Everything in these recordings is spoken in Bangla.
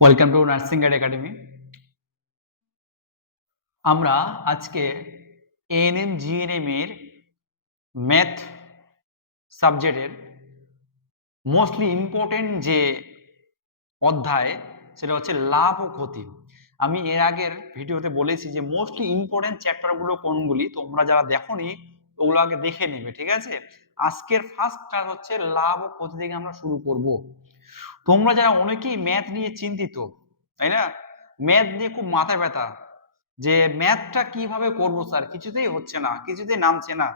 Welcome to nursing guide academy আমরা আজকে এএনএম জিএনএম এর ম্যাথ সাবজেক্টের মোস্টলি ইম্পর্টেন্ট যে অধ্যায়, সেটা হচ্ছে লাভ ও ক্ষতি। আমি এর আগের ভিডিওতে বলেছি যে মোস্টলি ইম্পর্টেন্ট চ্যাপ্টারগুলো কোনগুলি, তোমরা যারা দেখোনি, ওগুলো আগে দেখে নেবে, ঠিক আছে? আজকের ফার্স্ট ক্লাস হচ্ছে লাভ ও ক্ষতি থেকে আমরা শুরু করব। তোমরা যারা অনেকেই ম্যাথ নিয়ে চিন্তিত, তাই না? ম্যাথ নিয়ে খুব মাথা ব্যথা, যে ম্যাথটা কীভাবে করব স্যার কিছুতেই হচ্ছে না, কিছুতেই নামছে না।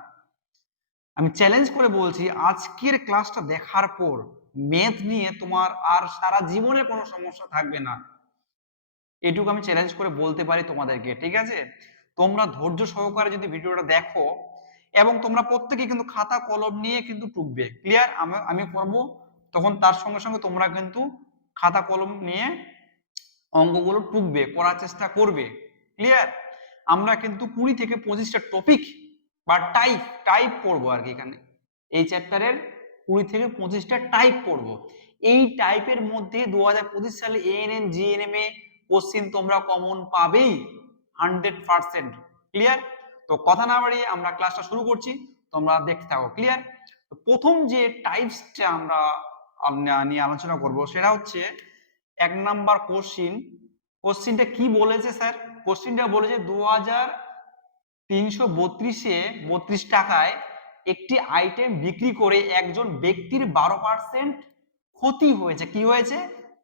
আমি চ্যালেঞ্জ করে বলছি, আজকের ক্লাসটা দেখার পর ম্যাথ নিয়ে তোমার আর সারা জীবনে কোনো সমস্যা থাকবে না। এটুকু আমি চ্যালেঞ্জ করে বলতে পারি তোমাদেরকে, ঠিক আছে? তোমরা ধৈর্য সহকারে যদি ভিডিওটা দেখো এবং তোমরা প্রত্যেকে কিন্তু খাতা, কলম নিয়ে কিন্তু টুকবে। ক্লিয়ার আমি আমি করব তখন তার সঙ্গে সঙ্গে তোমরা কিন্তু খাতা, কলম নিয়ে অঙ্কগুলো টুকবে, করার চেষ্টা করবে। ক্লিয়ার আমরা কিন্তু কুড়ি থেকে পঁচিশটা টপিক বা টাইপ টাইপ পড়ব আর কি এখানে। এই চ্যাপ্টারের কুড়ি থেকে পঁচিশটা টাইপ পড়ব। এই টাইপের মধ্যে দু হাজার পঁচিশ সালে এএনএম জিএনএম এ কোশ্চিন তোমরা কমন পাবেই। হান্ড্রেড পার্সেন্ট ক্লিয়ার তো কথা না বাড়িয়ে আমরা ক্লাসটা শুরু করছি। তোমরা দেখতে থাকো ক্লিয়ার প্রথম যে টাইপসটা আমরা নিয়ে আলোচনা করব সেটা হচ্ছে এক নাম্বার কোশ্চিন কোশ্চিনটা কি বলেছে স্যার? কোশ্চিনটা বলেছে দু হাজার তিনশো বত্রিশে বত্রিশ টাকায় একটি আইটেম বিক্রি করে একজন ব্যক্তির বারো পার্সেন্ট ক্ষতি হয়েছে। কি হয়েছে?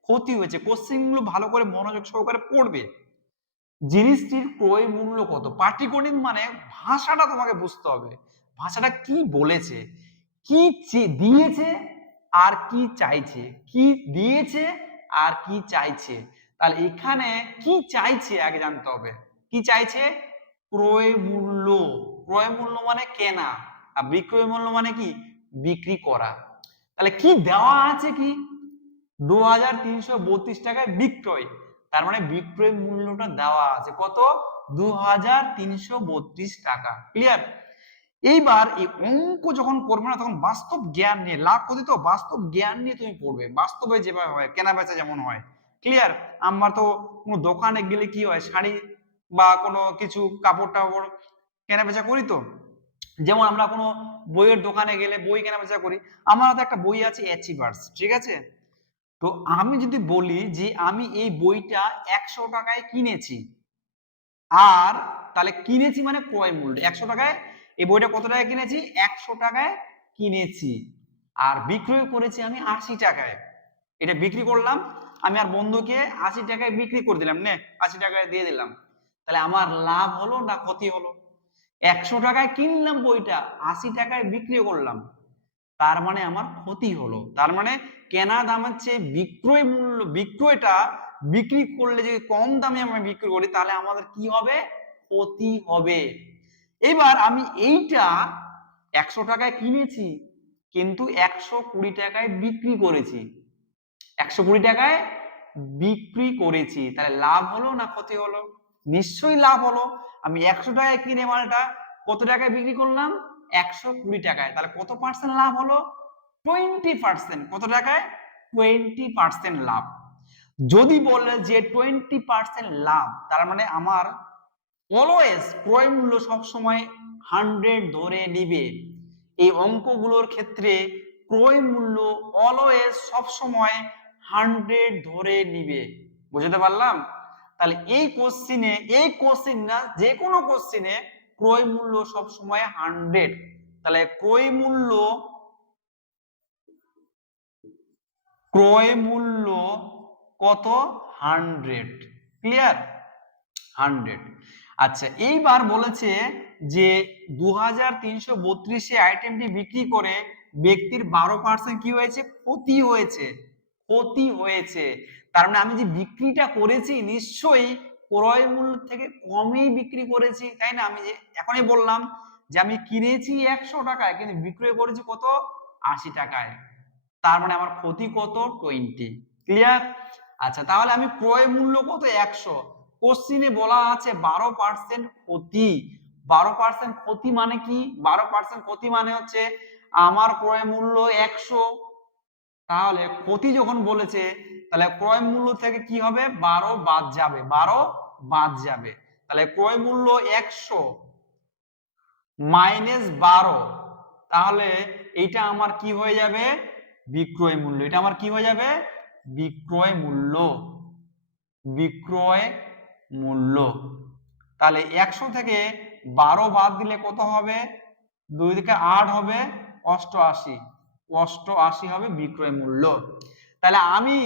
ক্ষতি হয়েছে। কোশ্চিনগুলো ভালো করে মনোযোগ সহকারে পড়বে। জিনিসটির ক্রয় মূল্য কত? পাটিগণিত মানে ভাষাটা তোমাকে বুঝতে হবে। ভাষাটা কি বলেছে? কি দিয়েছে আর কি চাইছে? কি দিয়েছে আর কি চাইছে? তাহলে এখানে কি চাইছে আগে জানতে হবে। কি চাইছে? ক্রয় মূল্য। ক্রয় মূল্য মানে কেনা। আর বিক্রয় মূল্য মানে কি? বিক্রি করা। তাহলে কি দেওয়া আছে কি? দু হাজার তিনশো বত্রিশ টাকায় বিক্রয়। তার মানে বিক্রয় মূল্যটা দেওয়া আছে কত? দু হাজার তিনশো বত্রিশ টাকা। ক্লিয়ার এইবার এই অঙ্ক যখন করবে না, তখন বাস্তব জ্ঞান নিয়ে লাভ ক্ষতি তো বাস্তব জ্ঞান নিয়ে তুমি পড়বে। বাস্তবে যেভাবে হয় কেনা বেচা যেমন হয়। ক্লিয়ার আমরা তো কোনো দোকানে গেলে কি হয়, শাড়ি বা কোনো কিছু, কাপড় টাপড় কেনা বেচা করি তো? যেমন আমরা কোনো বইয়ের দোকানে গেলে বই কেনা বেচা করি আমার হাতে একটা বই আছে অ্যাচিভার্স ঠিক আছে? তো আমি যদি বলি যে আমি এই বইটা একশো টাকায় কিনেছি, আর তাহলে কিনেছি মানে ক্রয় মূল্য, একশো টাকায়, এই বইটা কত টাকায় কিনেছি? একশো টাকায় কিনেছি, আর বিক্রয় করেছি আমি আশি টাকায়। এটা বিক্রি করলাম, আমি আর বন্ধুকে আশি টাকায় বিক্রি করে দিলাম, নে, আশি টাকায় দিয়ে দিলাম। তাহলে আমার লাভ হলো না ক্ষতি হলো? একশো টাকায় কিনলাম বইটা, আশি টাকায় বিক্রি করলাম। তার মানে আমার ক্ষতি হলো। তার মানে কেনা দামের চেয়ে বিক্রয় মূল্য, বিক্রয়টা বিক্রি করলে যদি কম দামে আমরা বিক্রি করি, তাহলে আমাদের কি হবে? ক্ষতি হবে। এবার আমি এইটা একশো টাকায় কিনেছি, কিন্তু একশো কুড়ি টাকায় বিক্রি করেছি। একশো কুড়ি টাকায় বিক্রি করেছি। তাহলে লাভ হলো না ক্ষতি হলো? নিশ্চয়ই লাভ হলো। আমি একশো টাকায় কিনে মালটা কত টাকায় বিক্রি করলাম? একশো কুড়ি টাকায়। তাহলে কত পার্সেন্ট লাভ হলো? টোয়েন্টি পার্সেন্ট কত টাকায়? টোয়েন্টি পার্সেন্ট লাভ। যদি বলে যে টোয়েন্টি পার্সেন্ট লাভ, তার মানে আমার অলওয়েজ ক্রয় মূল্য সবসময় হান্ড্রেড ধরে নিবে। এই অঙ্কগুলোর ক্ষেত্রে ক্রয় মূল্য অলওয়েজ সবসময় হান্ড্রেড ধরে নিবে। বুঝতে পারলাম? তাহলে এই কোশ্চিনে এই কোশ্চিন না যে কোনো কোশ্চিনে ক্রয় মূল্য সবসময় হান্ড্রেড তাহলে ক্রয় মূল্য ক্রয় মূল্য কত? হান্ড্রেড ক্লিয়ার হান্ড্রেড আচ্ছা এইবার বলেছে যে দু হাজার তিনশো বত্রিশে আইটেমটি বিক্রি করে ব্যক্তির বারো পার্সেন্ট কি হয়েছে? ক্ষতি হয়েছে। ক্ষতি হয়েছে। তার মানে আমি যে বিক্রিটা করেছি, নিশ্চয়ই ক্রয় মূল্য থেকে কমই বিক্রি করেছি, তাই না? আমি যে এখনই বললাম যে আমি কিনেছি একশো টাকায়, কিন্তু বিক্রয় করেছি কত? আশি টাকায়। তার মানে আমার ক্ষতি কত? টোয়েন্টি ক্লিয়ার আচ্ছা তাহলে আমি ক্রয় মূল্য কত? একশো। কোশ্চিনে বলা আছে বারো পার্সেন্ট ক্ষতি। বারো পার্সেন্ট ক্ষতি মানে কি? বারো পার্সেন্ট ক্ষতি মানে হচ্ছে আমার ক্রয় মূল্য একশো। তাহলে ক্ষতি যখন বলেছে তাহলে ক্রয় মূল্য থেকে কি হবে? বারো বাদ যাবে। বারো বাদ যাবে। তাহলে ক্রয় মূল্য একশো মাইনাস বারো। তাহলে এটা আমার কি হয়ে যাবে? বিক্রয় মূল্য। এটা আমার কি হয়ে যাবে? বিক্রয় মূল্য। বিক্রয় মূল্য। তাহলে একশো থেকে বারো বাদ দিলে কত হবে? দুই থেকে আট হবে। অষ্টআশি। অষ্টআশি হবে বিক্রয় মূল্য। তাহলে আমি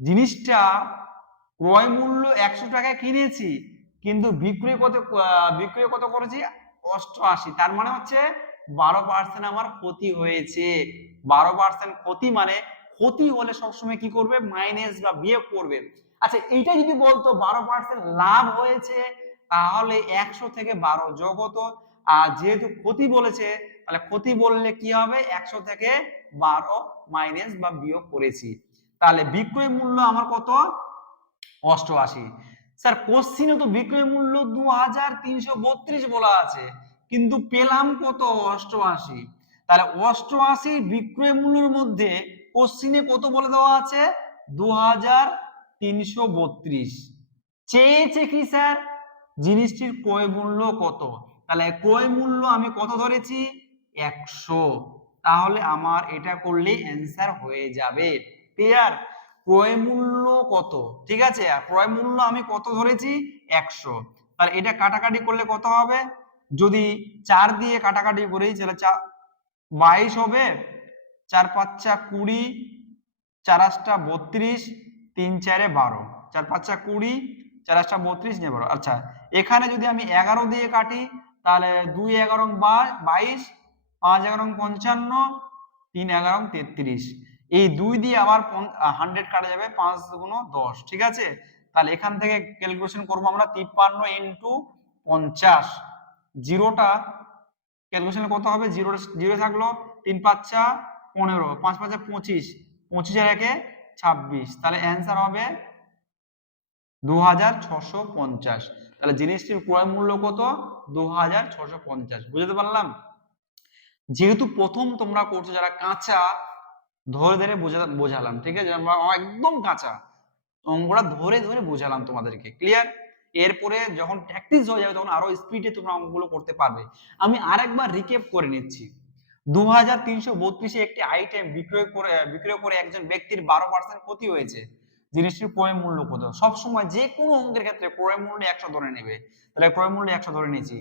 জিনিসটা ক্রয় মূল্য একশো টাকায় কিনেছি, কিন্তু বিক্রয় কত বিক্রয় কত করেছি? অষ্টআশি। তার মানে হচ্ছে বারো পার্সেন্ট আমার ক্ষতি হয়েছে। বারো পার্সেন্ট ক্ষতি মানে ক্ষতি হলে সবসময় কি করবে? মাইনাস বা বিয়োগ করবে। আচ্ছা এইটা যদি বলতো বারো পার্সেন্ট লাভ হয়েছে, তাহলে একশো থেকে বারো যোগ হতো। আর যেহেতু ক্ষতি বলেছে, তাহলে ক্ষতি বললে কি হবে? একশো থেকে বারো মাইনাস বা বিয়োগ করেছি। তাহলে বিক্রয় মূল্য আমার কত? অষ্টআশি। স্যার কোশ্চিনে তো বিক্রয় মূল্য দু হাজার তিনশো বত্রিশ বলা আছে, কিন্তু পেলাম কত? অষ্টআশি। তাহলে অষ্টআশি বিক্রয় মূল্যের মধ্যে কোশ্চিনে কত বলে দেওয়া আছে? দু হাজার তিনশো বত্রিশ। চেয়েছে কি স্যার? জিনিসটির ক্রয় মূল্য কত? তাহলে ক্রয় মূল্য আমি কত ধরেছি? একশো। তাহলে আমার এটা করলে অ্যান্সার হয়ে যাবে। ক্লিয়ার ক্রয় মূল্য কত? ঠিক আছে? ক্রয় মূল্য আমি কত ধরেছি? একশো। তাহলে এটা কাটাকাটি করলে কত হবে? যদি চার দিয়ে কাটাকাটি করি, তাহলে চা, বাইশ হবে। চার পাঁচটা কুড়ি, চার আটটা বত্রিশ, তিন চারে বারো। চার পাঁচটা কুড়ি, চার আটটা বত্রিশ নিয়ে বারো। আচ্ছা এখানে যদি আমি এগারো দিয়ে কাটি, তাহলে দুই এগারো বা- বাইশ পাঁচ এগারো পঞ্চান্ন, তিন এগারো তেত্রিশ। এই দুই দিয়ে আবার হান্ড্রেড কাটা যাবে পাঁচ গুণ দশ, ঠিক আছে? তাহলে এখান থেকে ক্যালকুলেশন করব আমরা তিপ্পান্ন ইন্টু পঞ্চাশ। জিরোটা ক্যালকুলেশন কত হবে? জিরো জিরো থাকল তিন পাঁচা পনেরো, পাঁচ পাঁচা পঁচিশ পঁচিশের একে ছাব্বিশ। তাহলে অ্যান্সার হবে দু হাজার ছশো পঞ্চাশ। তাহলে জিনিসটির ক্রয় মূল্য কত? দু হাজার ছশো পঞ্চাশ। বুঝতে পারলাম? যেহেতু প্রথম তোমরা করছ, যারা কাঁচা, ধরে ধরে বোঝালাম, ঠিক আছে? আমরা একদম কাঁচা অঙ্কটা ধরে ধরে বোঝালাম তোমাদেরকে ক্লিয়ার এরপরে যখন প্র্যাকটিস হয়ে যাবে, তখন আরও স্পিডে তোমরা অঙ্কগুলো করতে পারবে। আমি আরেকবার রিকেপ করে নিচ্ছি। দু হাজার তিনশো বত্রিশে একটি আইটেম বিক্রয় করে বিক্রয় করে একজন ব্যক্তির বারো পার্সেন্ট ক্ষতি হয়েছে। জিনিসটির ক্রয় মূল্য কত? সবসময় যে কোনো অঙ্কের ক্ষেত্রে ক্রয় মূল্য একশো ধরে নেবে। তাহলে ক্রয় মূল্য একশো ধরে নিয়েছি।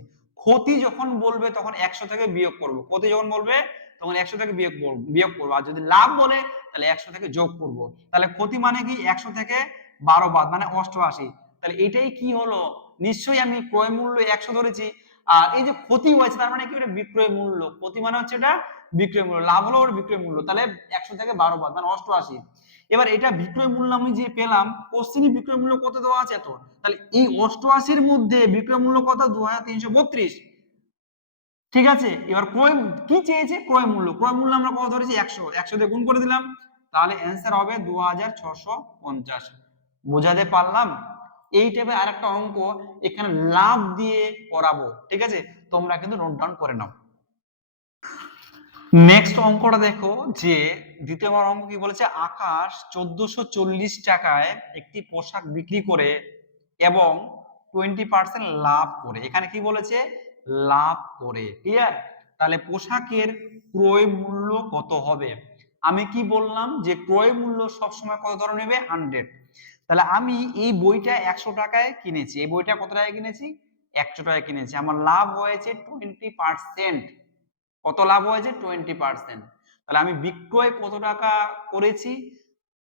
ক্ষতি যখন বলবে, তখন একশো থেকে বিয়োগ করব। ক্ষতি যখন বলবে, তখন একশো থেকে বিয়োগ বিয়োগ করব। আর যদি লাভ বলে, তাহলে একশো থেকে যোগ করব। তাহলে ক্ষতি মানে কি? একশো থেকে বারো বাদ মানে অষ্টআশি। তাহলে এটাই কি হলো? নিশ্চয়ই আমি ক্রয় মূল্য একশো ধরেছি। আর এই যে ক্ষতি হয়েছে, তার মানে কি? ওটা বিক্রয় মূল্য। ক্ষতি মানে হচ্ছে এটা বিক্রয় মূল্য। লাভ হলো ওর বিক্রয় মূল্য। তাহলে একশো থেকে বারো বাদ মানে অষ্টআশি। এবার এটা বিক্রয় মূল্য আমি যে পেলাম কোশ্চিনে বিক্রয় মূল্য কত দেওয়া আছে এত? তাহলে এই অষ্টআশির মধ্যে বিক্রয় মূল্য কত? দু হাজার তিনশো বত্রিশ। ঠিক আছে? এবার ক্রয় কি চেয়েছে? ক্রয় মূল্য। ক্রয় মূল্য আমরা কত ধরেছি? একশো। একশো দিয়ে গুণ করে দিলাম। তাহলে অ্যান্সার হবে দু হাজার ছশো পঞ্চাশ। বোঝাতে পারলাম? এই টাইপের আরেকটা অঙ্ক এখানে লাভ দিয়ে করাবো। ঠিক আছে? তোমরা কিন্তু নোট ডাউন করে নাও। নেক্সট অঙ্কটা দেখো, যে দ্বিতীয় নম্বর অঙ্ক কি বলেছে? আকাশ চোদ্দশো চল্লিশ টাকায় একটি পোশাক বিক্রি করে এবং টোয়েন্টি পার্সেন্ট লাভ করে। এখানে কি বলেছে? লাভ করে। ক্লিয়ার তাহলে পোশাকের ক্রয় মূল্য কত হবে? আমি কি বললাম যে ক্রয় মূল্য সবসময় কত ধরে নেবে হান্ড্রেড তাহলে আমি এই বইটা একশো টাকায় কিনেছি। এই বইটা কত টাকায় কিনেছি? একশো টাকায় কিনেছি। আমার লাভ হয়েছে টোয়েন্টি পার্সেন্ট কত লাভ হয়েছে? টোয়েন্টি পার্সেন্ট তাহলে আমি বিক্রয় কত টাকা করেছি?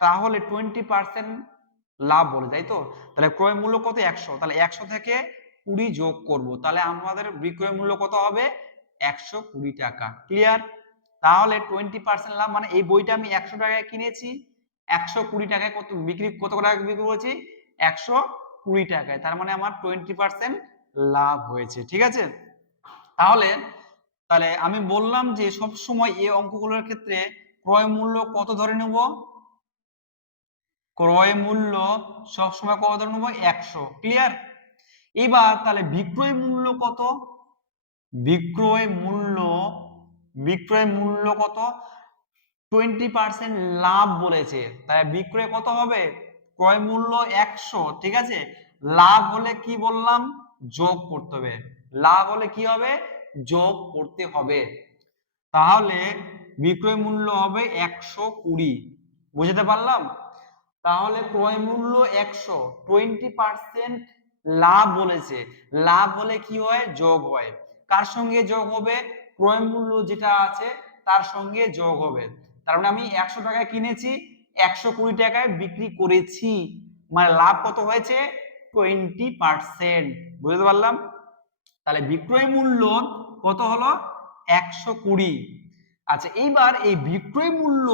তাহলে টোয়েন্টি পার্সেন্ট লাভ বলে তাই তো? তাহলে ক্রয় মূল্য কত? একশো। তাহলে একশো থেকে কুড়ি যোগ করব। তাহলে আমাদের বিক্রয় মূল্য কত হবে? একশো কুড়ি টাকা। ক্লিয়ার তাহলে টোয়েন্টি পার্সেন্ট লাভ মানে এই বইটা আমি একশো টাকায় কিনেছি। একশো কুড়ি টাকায় কত বিক্রি, কত টাকা বিক্রি করেছি? একশো কুড়ি টাকায়। তার মানে আমার টোয়েন্টি পার্সেন্ট লাভ হয়েছে। ঠিক আছে? তাহলে তাহলে আমি বললাম যে সব সময় এই অঙ্কগুলোর ক্ষেত্রে ক্রয় মূল্য কত ধরে নেব? ক্রয় মূল্য সব সময় কত ধরে নেব? একশো। ক্লিয়ার এবার তাহলে বিক্রয় মূল্য কত? বিক্রয় মূল্য বিক্রয় মূল্য কত? টোয়েন্টি পার্সেন্ট লাভ বলেছে। তাহলে বিক্রয় কত হবে? ক্রয় মূল্য একশো, ঠিক আছে? লাভ হলে কি বললাম? যোগ করতে হবে। লাভ হলে কি হবে? যোগ করতে হবে। তাহলে বিক্রয় মূল্য হবে একশো কুড়ি। বুঝতে পারলাম? তাহলে ক্রয় মূল্য একশো। টোয়েন্টি পার্সেন্ট লাভ বলেছে। লাভ হলে কি হয়? যোগ হয়। কার সঙ্গে যোগ হবে? ক্রয় মূল্য যেটা আছে, তার সঙ্গে যোগ হবে। তার মানে আমি একশো টাকায় কিনেছি, একশো কুড়ি টাকায় বিক্রি করেছি। মানে লাভ কত হয়েছে? Twenty percent. বুঝতে পারলাম? তাহলে বিক্রয় মূল্য কত হলো? একশো কুড়ি। আচ্ছা এইবার এই বিক্রয় মূল্য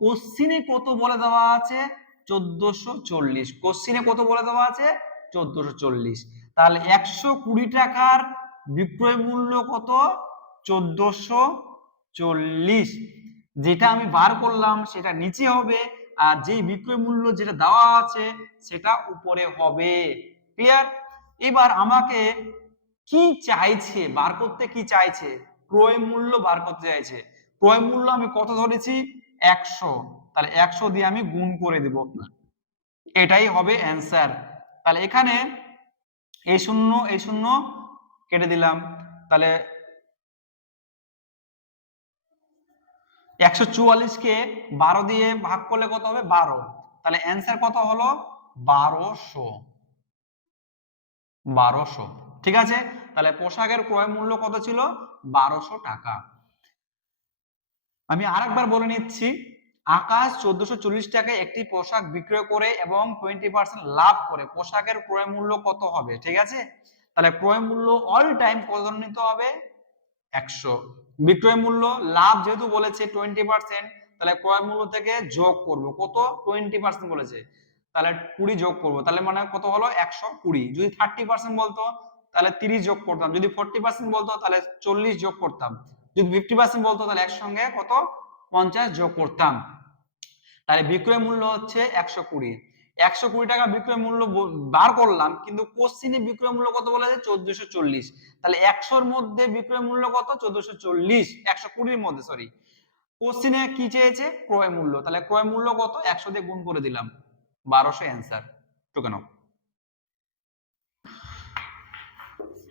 কোশ্চিনে কত বলে দেওয়া আছে? চোদ্দশো চল্লিশ। কোশ্চিনে কত বলে দেওয়া আছে? চোদ্দশো চল্লিশ। তাহলে একশো কুড়ি টাকার বিক্রয় মূল্য কত? চোদ্দশো চল্লিশ। যেটা আমি বার করলাম, সেটা নিচে হবে। আর যে বিক্রয় মূল্য যেটা দেওয়া আছে, সেটা উপরে হবে। ক্লিয়ার এবার আমাকে কি চাইছে? বার করতে কি চাইছে? ক্রয় মূল্য বার করতে চাইছে। ক্রয় মূল্য আমি কত ধরেছি? একশো। তাহলে একশো দিয়ে আমি গুণ করে দিব। এটাই হবে অ্যান্সার। তাহলে এখানে এই শূন্য এই শূন্য কেটে দিলাম। তাহলে একশো চুয়াল্লিশকে বারো দিয়ে ভাগ করলে কত হবে? বারো। তাহলে অ্যান্সার কত হলো? বারোশো। বারোশো। ঠিক আছে? তাহলে পোশাকের ক্রয় মূল্য কত ছিল? বারোশো টাকা। আমি আরেকবার বলে নিচ্ছি, আকাশ চোদ্দশো চল্লিশ টাকায় একটি পোশাক বিক্রয় করে এবং টোয়েন্টি পার্সেন্ট লাভ করে। পোশাকের ক্রয় মূল্য কত হবে? ঠিক আছে? তাহলে ক্রয় মূল্য অল টাইম কত নিতে হবে? একশো। বিক্রয় মূল্য, লাভ যেহেতু বলেছে টোয়েন্টি পার্সেন্ট তাহলে ক্রয় মূল্য থেকে যোগ করব। কত? টোয়েন্টি পার্সেন্ট বলেছে। তাহলে কুড়ি যোগ করব। তাহলে মানে কত হলো? একশো কুড়ি। যদি থার্টি পার্সেন্ট বলতো তাহলে তিরিশ যোগ করতাম। যদি ফোর্টি পার্সেন্ট বলতো তাহলে চল্লিশ যোগ করতাম। যদি ফিফটি পার্সেন্ট বলতো তাহলে একসঙ্গে কত? পঞ্চাশ যোগ করতাম। তাহলে বিক্রয় মূল্য হচ্ছে একশো কুড়ি। একশো কুড়ি টাকা বিক্রয় মূল্য বার করলাম, কিন্তু কোশ্চিনে বিক্রয় মূল্য কত বলেছে চোদ্দশো চল্লিশ। তাহলে একশোর মধ্যে বিক্রয় মূল্য কত? চোদ্দশো চল্লিশ। একশো কুড়ির মধ্যে সরি কোশ্চিনে কি চেয়েছে? ক্রয় মূল্য। তাহলে ক্রয় মূল্য কত? একশো দিয়ে গুণ করে দিলাম। বারোশো অ্যান্সার টুকানো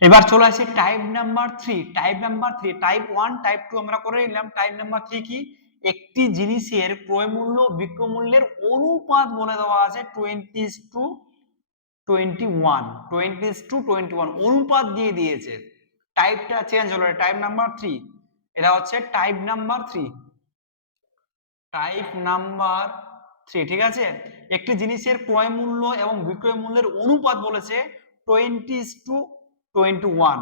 এবার চলে আসি type number three type number three type one type two আমরা করে নিলাম। টাইপ নাম্বার থ্রি কি? একটি জিনিসের ক্রয় মূল্য বিক্রয় মূল্যের অনুপাত বলে দেওয়া আছে twenty two twenty one twenty two twenty one অনুপাত দিয়ে দিয়েছে। টাইপটা চেঞ্জ হলো টাইপ নাম্বার থ্রি এটা হচ্ছে type number three type number three ঠিক আছে? একটি জিনিসের ক্রয় মূল্য এবং বিক্রয় মূল্যের অনুপাত বলেছে টোয়েন্টি টু টোয়েন্টি ওয়ান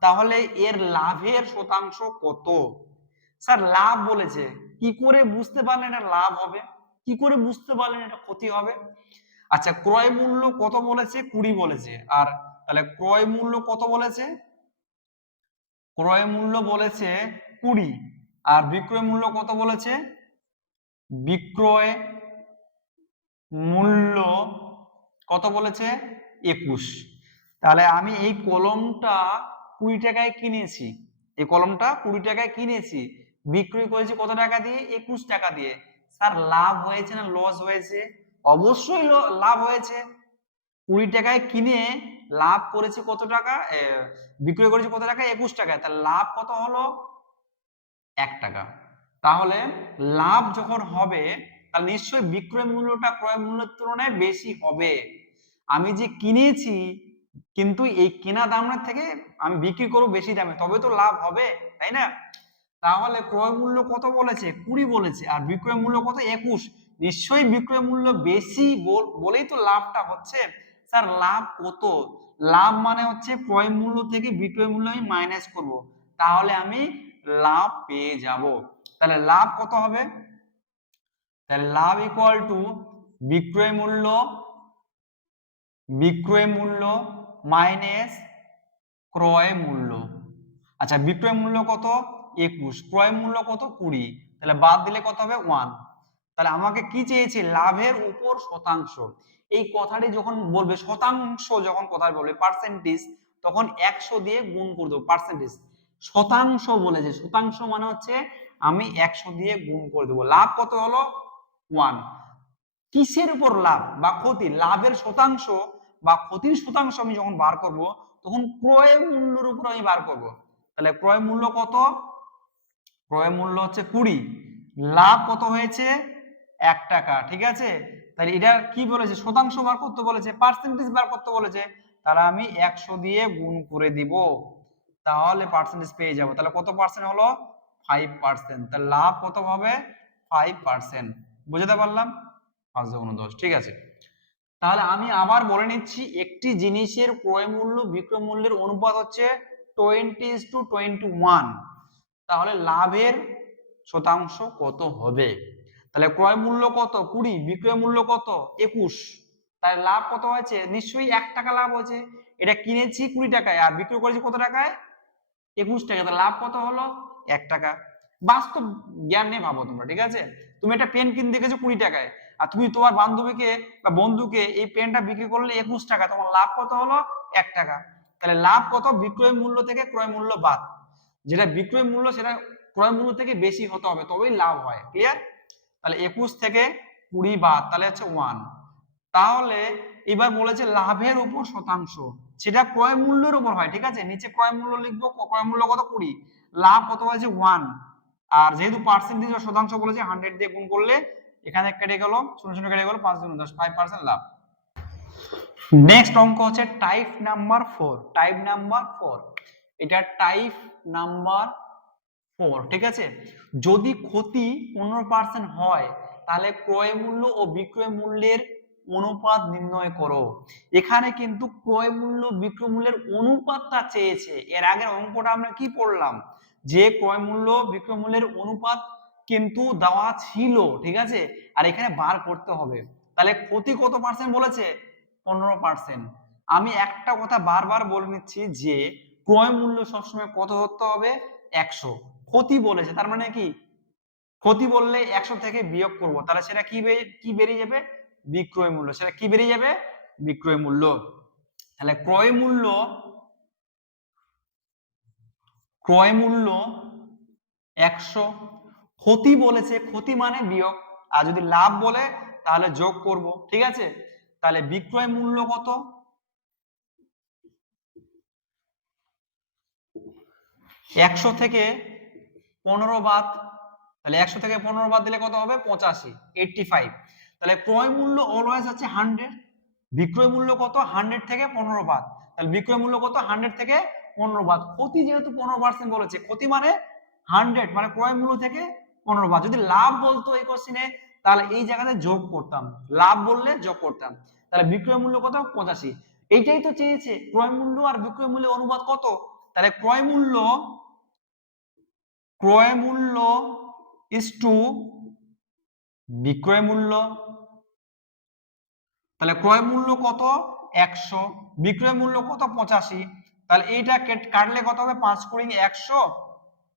তাহলে এর লাভের শতাংশ কত? স্যার, লাভ বলেছে। কি করে বুঝতে পারলেন এটা লাভ হবে? কি করে বুঝতে পারলেন এটা ক্ষতি হবে? আচ্ছা ক্রয় মূল্য কত বলেছে? কুড়ি বলেছে। আর তাহলে ক্রয় মূল্য কত বলেছে? ক্রয় মূল্য বলেছে কুড়ি। আর বিক্রয় মূল্য কত বলেছে? বিক্রয় মূল্য কত বলেছে? একুশ। তাহলে আমি এই কলমটা কুড়ি টাকায় কিনেছি। এই কলমটা কুড়ি টাকায় কিনেছি। বিক্রয় করেছি কত টাকা দিয়ে? একুশ টাকা দিয়ে। স্যার, লাভ হয়েছে না লস হয়েছে? অবশ্যই লাভ হয়েছে। কুড়ি টাকায় কিনে লাভ করেছি কত টাকা? বিক্রয় করেছি কত টাকা? একুশ টাকায়। তাহলে লাভ কত হলো? এক টাকা। তাহলে লাভ যখন হবে, তাহলে নিশ্চয়ই বিক্রয় মূল্যটা ক্রয় মূল্যের তুলনায় বেশি হবে। আমি যে কিনেছি কিন্তু এই কেনা দামের থেকে আমি বিক্রি করব বেশি দামে, তবে তো লাভ হবে, তাই না? তাহলে ক্রয় মূল্য কত বলেছে? কুড়ি বলেছে, আর বিক্রয় মূল্য কত? একুশ। নিশ্চয়ই বিক্রয় মূল্য বেশি বল- বলেই তো লাভটা হচ্ছে। স্যার, লাভ কত? লাভ মানে হচ্ছে ক্রয় মূল্য থেকে বিক্রয় মূল্য আমি মাইনাস করব। তাহলে আমি লাভ পেয়ে যাব। তাহলে লাভ কত হবে? তাহলে লাভ ইকুয়াল টু বিক্রয় মূল্য বিক্রয় মূল্য মাইনাস ক্রয় মূল্য। আচ্ছা বিক্রয় মূল্য কত? একুশ। ক্রয় মূল্য কত? কুড়ি। তাহলে বাদ দিলে কত হবে? ওয়ান। তাহলে আমাকে কি চেয়েছে? লাভের উপর শতাংশ। এই কথাটি যখন বলবে, শতাংশ যখন কথা বলবে পার্সেন্টেজ তখন একশো দিয়ে গুণ করে দেবো পার্সেন্টেজ শতাংশ বলেছে। শতাংশ মানে হচ্ছে আমি একশো দিয়ে গুণ করে দেবো। লাভ কত হলো? ওয়ান। কিসের উপর লাভ বা ক্ষতি লাভের শতাংশ বা ক্ষতির শতাংশ আমি যখন বার করব, তখন ক্রয় মূল্যের উপর আমি বার করব। তাহলে ক্রয় মূল্য কত? ক্রয় মূল্য হচ্ছে কুড়ি। লাভ কত হয়েছে? এক টাকা, ঠিক আছে? তাহলে এটা কি বলেছে? শতাংশ বার করতে বলেছে পার্সেন্টেজ বার করতে বলেছে। তাহলে আমি একশো দিয়ে গুণ করে দিব। তাহলে পার্সেন্টেজ পেয়ে যাব। তাহলে কত পার্সেন্ট হলো? ফাইভ পার্সেন্ট তাহলে লাভ কত হবে? ফাইভ পার্সেন্ট বুঝতে পারলাম? পাঁচ দশ, ঠিক আছে? তাহলে আমি আবার বলে নিচ্ছি, একটি জিনিসের ক্রয় মূল্য, বিক্রয় মূল্যের অনুপাত হচ্ছে টোয়েন্টি টু টোয়েন্টি ওয়ান তাহলে লাভের শতাংশ কত হবে? তাহলে ক্রয় মূল্য কত? কুড়ি, বিক্রয় মূল্য কত? একুশ। তাহলে লাভ কত হয়েছে? নিশ্চয়ই এক টাকা লাভ হয়েছে। এটা কিনেছি কুড়ি টাকায়, আর বিক্রয় করেছি কত টাকায়? একুশ টাকা তাহলে লাভ কত হলো? এক টাকা। বাস্তব জ্ঞান নিয়ে ভাবো তোমরা, ঠিক আছে? তুমি একটা পেন কিনতে গেছো কুড়ি টাকায়। আর তুমি তোমার বান্ধবীকে বা বন্ধুকে এই পেনটা বিক্রি করলে একুশ টাকা, তোমার লাভ কত হলো? এক টাকা। তাহলে লাভ কত? বিক্রয় মূল্য থেকে ক্রয় মূল্য বাদ। যেটা বিক্রয় মূল্য, সেটা ক্রয় মূল্য থেকে বেশি হতে হবে, তবেই লাভ হয়। ক্লিয়ার তাহলে একুশ থেকে কুড়ি বাদ, তাহলে হচ্ছে ওয়ান তাহলে এবার বলেছে লাভের উপর শতাংশ, সেটা ক্রয় মূল্যের উপর হয়, ঠিক আছে? নিচে ক্রয় মূল্য লিখব ক্রয় মূল্য কত? কুড়ি। লাভ কত হয়েছে? ওয়ান আর যেহেতু পার্সেন্টেজ বা শতাংশ বলেছে হান্ড্রেড দিয়ে গুণ করলে এখানে কেটে গেল শূন্য শূন্য কেটে গেল পাঁচ দুগুণ দশ ফাইভ পার্সেন্ট লাভ। নেক্সট অঙ্ক হচ্ছে type number four type number four এটা টাইপ নাম্বার ফোর ঠিক আছে? যদি ক্ষতি পনেরো পার্সেন্ট হয় তাহলে ক্রয় মূল্য ও বিক্রয় মূল্যের অনুপাত নির্ণয় করো। এখানে কিন্তু ক্রয় মূল্য বিক্রয় মূল্যের অনুপাতটা চেয়েছে। এর আগের অঙ্কটা আমরা কি পড়লাম? যে ক্রয় মূল্য বিক্রয় মূল্যের অনুপাত কিন্তু দেওয়া ছিল, ঠিক আছে? আর এখানে বার করতে হবে। তাহলে ক্ষতি কত পার্সেন্ট বলেছে? পনেরো পার্সেন্ট আমি একটা কথা বারবার বলে নিচ্ছি যে, ক্রয় মূল্য সবসময় কত ধরতে হবে? একশো। ক্ষতি বলেছে, তার মানে কি? ক্ষতি বললে একশো থেকে বিয়োগ করব। তাহলে সেটা কি কি বেরিয়ে যাবে? বিক্রয় মূল্য। সেটা কি বেরিয়ে যাবে? বিক্রয় মূল্য। তাহলে ক্রয় মূল্য ক্রয় মূল্য একশো ক্ষতি বলেছে, ক্ষতি মানে বিয়োগ। আর যদি লাভ বলে, তাহলে যোগ করব, ঠিক আছে? তাহলে বিক্রয় মূল্য কত? একশো থেকে পনেরো বাদ, তাহলে একশো থেকে পনেরো বাদ দিলে কত হবে? পঁচাশি এইটটি ফাইভ তাহলে ক্রয় মূল্য অলওয়েজ আছে হান্ড্রেড বিক্রয় মূল্য কত? হান্ড্রেড থেকে পনেরো বাদ। তাহলে বিক্রয় মূল্য কত? হান্ড্রেড থেকে পনেরো বাদ। ক্ষতি যেহেতু পনেরো পার্সেন্ট বলেছে, ক্ষতি মানে হান্ড্রেড মানে ক্রয় মূল্য থেকে পনেরো বাদ যদি লাভ বলতো এই কোশ্চিনে তাহলে এই জায়গাতে যোগ করতাম। লাভ বললে যোগ করতাম। তাহলে বিক্রয় মূল্য কত? পঁচাশি। এইটাই তো চেয়েছে। ক্রয় মূল্য আর বিক্রয় মূল্যের অনুপাত কত? তাহলে ক্রয় মূল্য ক্রয় মূল্য ইস টু বিক্রয় মূল্য। তাহলে ক্রয় মূল্য কত? একশো। বিক্রয় মূল্য কত? পঁচাশি। তাহলে এইটা কেট- কাটলে কত হবে? পাঁচ কুড়ি, একশো।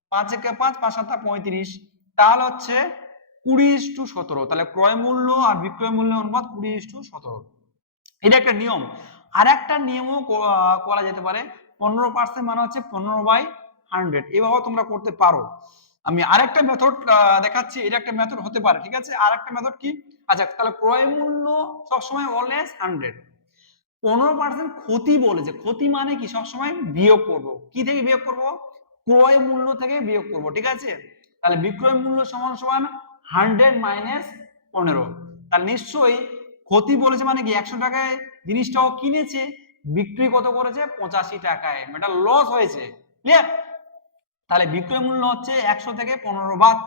পাঁচ একে পাঁচ পাঁচ সাতটা পঁয়ত্রিশ। তাহলে হচ্ছে কুড়ি ইস টু সতেরো। তাহলে ক্রয় মূল্য আর বিক্রয় মূল্য অনুপাত কুড়ি ইস টু সতেরো। এটা একটা নিয়ম। আর একটা নিয়মও করা যেতে পারে। পনেরো পার্সেন্ট মানে হচ্ছে পনেরো বাই হান্ড্রেড এভাবেও তোমরা করতে পারো। আমি আরেকটা মেথড দেখাচ্ছি। এটা একটা মেথড হতে পারে, ঠিক আছে? আর একটা মেথড কি? আচ্ছা তাহলে ক্রয় মূল্য সবসময় অলওয়েজ হান্ড্রেড পনেরো পার্সেন্ট ক্ষতি বলেছে ক্ষতি মানে কি? সবসময় বিয়োগ করব। কি থেকে বিয়োগ করব? ক্রয় মূল্য থেকে বিয়োগ করব, ঠিক আছে? তাহলে বিক্রয় মূল্য সমান সমান হান্ড্রেড মাইনাস পনেরো। তাহলে নিশ্চয়ই ক্ষতি বলেছে মানে কি? একশো টাকায় জিনিসটাও কিনেছে, বিক্রি কত করেছে? পঁচাশি টাকায়। এটা লস হয়েছে। ক্লিয়ার তাহলে বিক্রয় মূল্য হচ্ছে একশো থেকে পনেরো বাদ।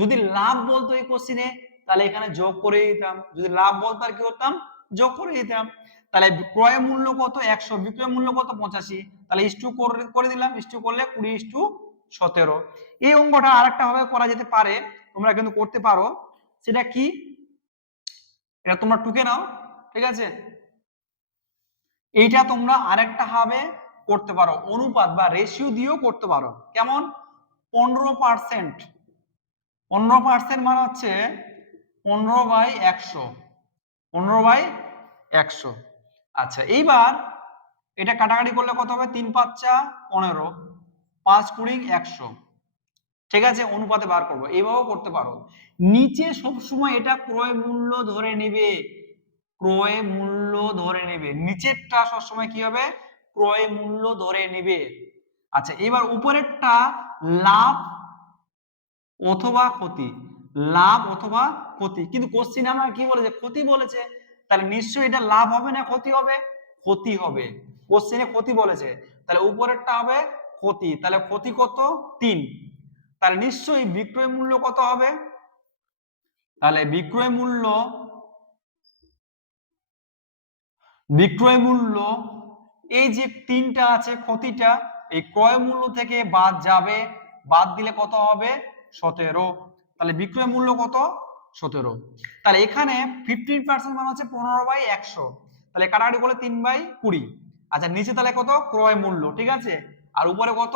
যদি লাভ বলতো এই কোশ্চিনে তাহলে এখানে যোগ করে দিতাম। যদি লাভ বলতো আর কি করতাম? যোগ করে দিতাম। তাহলে ক্রয় মূল্য কত? একশো। বিক্রয় মূল্য কত? পঁচাশি। তাহলে ইস্টু করে দিলাম। ইস্টু করলে কুড়ি ইস্টু সতেরো। এই অঙ্কটা আরেকটা ভাবে করা যেতে পারে, তোমরা কিন্তু করতে পারো। সেটা কি? এটা তোমরা টুকে নাও, ঠিক আছে? এইটা তোমরা আরেকটা ভাবে করতে পারো, অনুপাত বা রেশিও দিয়েও করতে পারো। কেমন? পনেরো পার্সেন্ট পনেরো পার্সেন্ট মানে হচ্ছে পনেরো বাই একশো। পনেরো বাই একশো। আচ্ছা এইবার এটা কাটাকাটি করলে কত হবে? তিন পাঁচা পনেরো। পাঁচ কুড়ি একশো। ঠিক আছে? অনুপাতে বার করব। এইভাবেও করতে পারো। নিচে সবসময় এটা ক্রয় মূল্য ধরে নেবে। ক্রয় মূল্য ধরে নেবে। নিচেরটা সবসময় কি হবে? ক্রয় মূল্য ধরে নেবে। আচ্ছা এবার উপরেরটা লাভ অথবা ক্ষতি। লাভ অথবা ক্ষতি। কিন্তু কোশ্চিন আমার কি বলেছে? ক্ষতি বলেছে। তাহলে নিশ্চয়ই এটা লাভ হবে না ক্ষতি হবে? ক্ষতি হবে। কোশ্চিনে ক্ষতি বলেছে। তাহলে উপরেরটা হবে ক্ষতি, তাহলে ক্ষতি কত? তিন। তাহলে নিশ্চয়ই বিক্রয় মূল্য কত হবে? তাহলে বিক্রয় মূল্য বিক্রয় মূল্য, এই যে তিনটা আছে ক্ষতিটা, এই ক্রয় মূল্য থেকে বাদ যাবে, বাদ দিলে কত হবে? সতেরো। তাহলে বিক্রয় মূল্য কত? সতেরো। তাহলে এখানে ফিফটিন পার্সেন্ট মানে হচ্ছে পনেরো বাই একশো। তাহলে কাটাকাটি করলে তিন বাই কুড়ি। আচ্ছা নিচে তাহলে কত? ক্রয় মূল্য, ঠিক আছে? আর উপরে কত?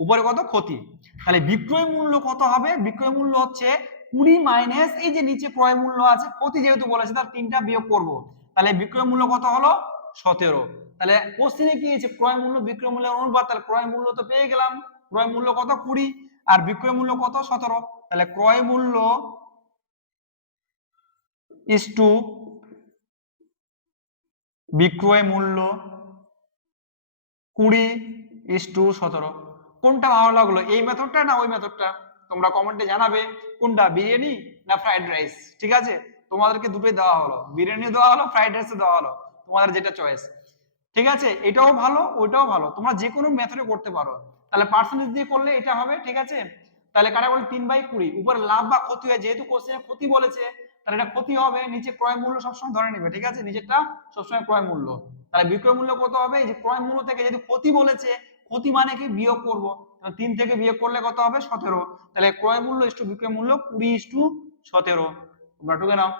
উপরে কত? ক্ষতি। তাহলে বিক্রয় মূল্য কত হবে? বিক্রয় মূল্য হচ্ছে কুড়ি মাইনাস এই যে নিচে ক্রয় মূল্য আছে, ক্ষতি যেহেতু বলেছে, তার তিনটা বিয়োগ করব। তাহলে বিক্রয় মূল্য কত হলো? সতেরো। তাহলে কোশ্চিনে কি হয়েছে? ক্রয় মূল্য, বিক্রয় মূল্যের অনুপাত, তাহলে ক্রয় মূল্য তো পেয়ে গেলাম। ক্রয় মূল্য কত? কুড়ি। আর বিক্রয় মূল্য কত? সতেরো। তাহলে ক্রয় মূল্য ইস টু বিক্রয় মূল্য কুড়ি ইস টু সতেরো। কোনটা ভালো লাগল? এই মেথডটা না ওই মেথডটা তোমরা কমেন্টে জানাবে কোনটা, বিরিয়ানি না ফ্রাইড রাইস ঠিক আছে? তোমাদেরকে দুটোই দেওয়া হলো। বিরিয়ানি দেওয়া হলো ফ্রাইড রাইসও দেওয়া হলো। তোমাদের যেটা চয়েস ঠিক আছে? এটাও ভালো, ওইটাও ভালো। তোমরা যে কোনো মেথডে করতে পারো। তাহলে পার্সেন্টেজ দিয়ে করলে এটা হবে, ঠিক আছে? তাহলে কাটা বলে তিন বাই কুড়ি? উপরে লাভ বা ক্ষতি হয়, যেহেতু কোশ্চেনে ক্ষতি বলেছে, তাহলে এটা ক্ষতি হবে। নিচে ক্রয় মূল্য সবসময় ধরে নেবে, ঠিক আছে? নিচেরটা সবসময় ক্রয় মূল্য। তাহলে বিক্রয় মূল্য কত হবে? যে ক্রয় মূল্য থেকে যদি ক্ষতি বলেছে ক্ষতি মানে কি বিয়োগ করব? তাহলে তিন থেকে বিয়োগ করলে কত হবে? সতেরো। তাহলে ক্রয় মূল্য ইস্টু বিক্রয় মূল্য কুড়ি ইস্টু সতেরো। তোমরা টুকে নাও।